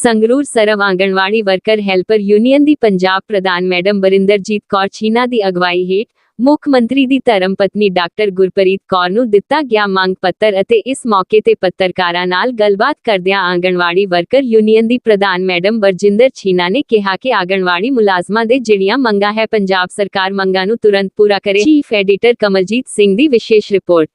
ਸੰਗਰੂਰ ਸਰਵ anganwadi worker helper union ਦੀ ਪੰਜਾਬ ਪ੍ਰਧਾਨ ਮੈਡਮ ਬਰਿੰਦਰਜੀਤ ਕੌਰ ਛੀਨਾ ਦੀ ਅਗਵਾਈ ਹੇਠ ਮੁੱਖ ਮੰਤਰੀ ਦੀ ਧਰਮ ਪਤਨੀ ਡਾਕਟਰ ਗੁਰਪ੍ਰੀਤ ਕੌਰ ਨੂੰ ਦਿੱਤਾ ਗਿਆ ਮੰਗ ਪੱਤਰ ਅਤੇ ਇਸ ਮੌਕੇ ਤੇ ਪੱਤਰਕਾਰਾਂ ਨਾਲ ਗੱਲਬਾਤ ਕਰਦਿਆਂ ਆਂਗਣਵਾੜੀ ਵਰਕਰ ਯੂਨੀਅਨ ਦੀ ਪ੍ਰਧਾਨ ਮੈਡਮ ਬਰਜਿੰਦਰ ਛੀਨਾ ਨੇ ਕਿਹਾ ਕਿ ਆਂਗਣਵਾੜੀ ਮੁਲਾਜ਼ਮਾਂ ਦੇ ਜਿਹੜੀਆਂ ਮੰਗਾਂ ਹੈ, ਪੰਜਾਬ ਸਰਕਾਰ ਮੰਗਾਂ ਨੂੰ ਤੁਰੰਤ ਪੂਰਾ ਕਰੇ। ਚੀਫ ਐਡੀਟਰ ਕਮਲਜੀਤ ਸਿੰਘ ਦੀ ਵਿਸ਼ੇਸ਼ ਰਿਪੋਰਟ।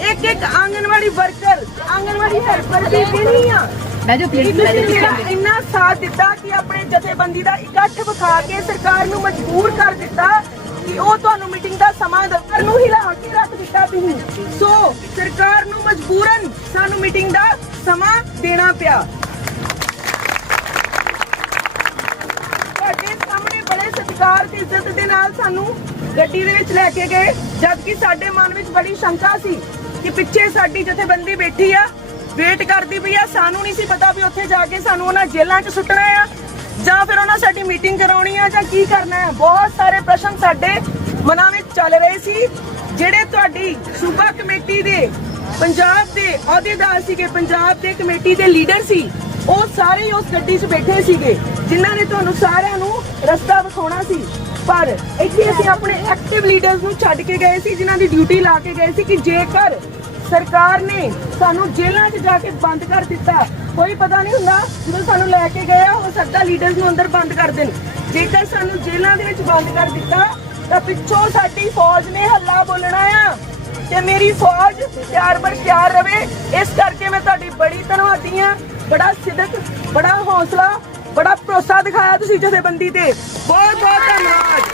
ਇੱਕ ਇੱਕ ਆਂਗਨਵਾੜੀ ਵਰਕਰ ਆਂਗਨਵਾੜੀ ਹੈਲਪਰ ਦੀ ਬੇਨੀ ਆ। ਬੈਜੋ ਪਲੀਜ਼ ਮੇਰਾ ਇੰਨਾ ਸਾਥ ਦਿੱਤਾ ਕਿ ਆਪਣੇ ਜਥੇਬੰਦੀ ਦਾ ਇਕੱਠ ਵਿਖਾ ਕੇ ਸਰਕਾਰ ਨੂੰ ਮਜਬੂਰ ਕਰ ਦਿੱਤਾ ਕਿ ਉਹ ਤੁਹਾਨੂੰ ਮੀਟਿੰਗ ਦਾ ਸਮਾਂ ਦਫ਼ਤਰ ਨੂੰ ਹਿਲਾ ਕੇ ਰੱਖ ਦਿੱਤਾ ਤੁਸੀਂ। ਸੋ ਸਰਕਾਰ ਨੂੰ ਮਜਬੂਰਨ ਸਾਨੂੰ ਮੀਟਿੰਗ ਦਾ ਸਮਾਂ ਦੇਣਾ ਪਿਆ ਤੁਹਾਡੇ ਸਾਹਮਣੇ ਬੜੇ ਸਤਿਕਾਰ ਤੇ ਇੱਜ਼ਤ ਦੇ ਨਾਲ ਸਾਨੂੰ ਗੱਡੀ ਦੇ ਵਿੱਚ ਲੈ ਕੇ ਗਏ ਜਦ ਕਿ ਸਾਡੇ ਮਨ ਵਿੱਚ ਬੜੀ ਸ਼ੰਕਾ ਸੀ ਕਿ ਪਿੱਛੇ ਸਾਡੀ ਜਥੇਬੰਦੀ ਬੈਠੀ ਆ, ਵੇਟ ਕਰਦੀ ਪਈ ਆ, ਸਾਨੂੰ ਨਹੀਂ ਸੀ ਪਤਾ ਵੀ ਉੱਥੇ ਜਾ ਕੇ ਸਾਨੂੰ ਉਹਨਾਂ ਜੇਲ੍ਹਾਂ 'ਚ ਸੁੱਟਣਾ ਆ, ਜਾਂ ਫਿਰ ਉਹਨਾਂ ਸਾਡੀ ਮੀਟਿੰਗ ਕਰਾਉਣੀ ਆ, ਜਾਂ ਕੀ ਕਰਨਾ ਹੈ ਬਹੁਤ ਸਾਰੇ ਪ੍ਰਸ਼ਨ ਸਾਡੇ ਮਨਾਂ ਵਿੱਚ ਚੱਲ ਰਹੇ ਸੀ, ਜਿਹੜੇ ਤੁਹਾਡੀ ਸੂਬਾ ਕਮੇਟੀ ਦੇ, ਪੰਜਾਬ ਦੇ ਅਹੁਦੇਦਾਰ ਸੀਗੇ, ਪੰਜਾਬ ਦੇ ਕਮੇਟੀ ਦੇ ਲੀਡਰ ਸੀ, ਉਹ ਸਾਰੇ ਉਸ ਗੱਡੀ 'ਚ ਬੈਠੇ ਸੀਗੇ, ਜਿਨ੍ਹਾਂ ਨੇ ਤੁਹਾਨੂੰ ਸਾਰਿਆਂ ਨੂੰ ਰਸਤਾ ਵਿਖਾਉਣਾ ਸੀ। ਪਰ ਇੱਥੇ ਅਸੀਂ ਆਪਣੇ ਐਕਟਿਵ ਲੀਡਰਸ ਨੂੰ ਛੱਡ ਕੇ ਗਏ ਸੀ, ਜਿਨ੍ਹਾਂ ਦੀ ਡਿਊਟੀ ਲਾ ਕੇ ਗਏ ਸੀ ਕਿ ਜੇਕਰ ਸਰਕਾਰ ਨੇ ਸਾਨੂੰ ਜੇਲ੍ਹਾਂ 'ਚ ਜਾ ਕੇ ਬੰਦ ਕਰ ਦਿੱਤਾ, ਕੋਈ ਪਤਾ ਨਹੀਂ ਹੁੰਦਾ ਜਦੋਂ ਸਾਨੂੰ ਲੈ ਕੇ ਗਏ ਆ, ਹੋ ਸਕਦਾ ਲੀਡਰਸ ਨੂੰ ਅੰਦਰ ਬੰਦ ਕਰ ਦੇਣ। ਜੇਕਰ ਸਾਨੂੰ ਜੇਲ੍ਹਾਂ ਦੇ ਵਿੱਚ ਬੰਦ ਕਰ ਦਿੱਤਾ, ਤਾਂ ਪਿੱਛੋਂ ਸਾਡੀ ਫੌਜ ਨੇ ਹੱਲਾ ਬੋਲਣਾ ਆ ਤੇ ਮੇਰੀ ਫੌਜ ਪਿਆਰ ਬਰ ਤਿਆਰ ਰਵੇ। ਇਸ ਕਰਕੇ ਮੈਂ ਤੁਹਾਡੀ ਬੜੀ ਧੰਨਵਾਦੀ ਆ ਬੜਾ ਸਿਦਕ, ਬੜਾ ਹੌਸਲਾ ਬੜਾ ਭਰੋਸਾ ਦਿਖਾਇਆ ਤੁਸੀਂ ਜਥੇਬੰਦੀ ਤੇ। ਬਹੁਤ ਬਹੁਤ ਧੰਨਵਾਦ।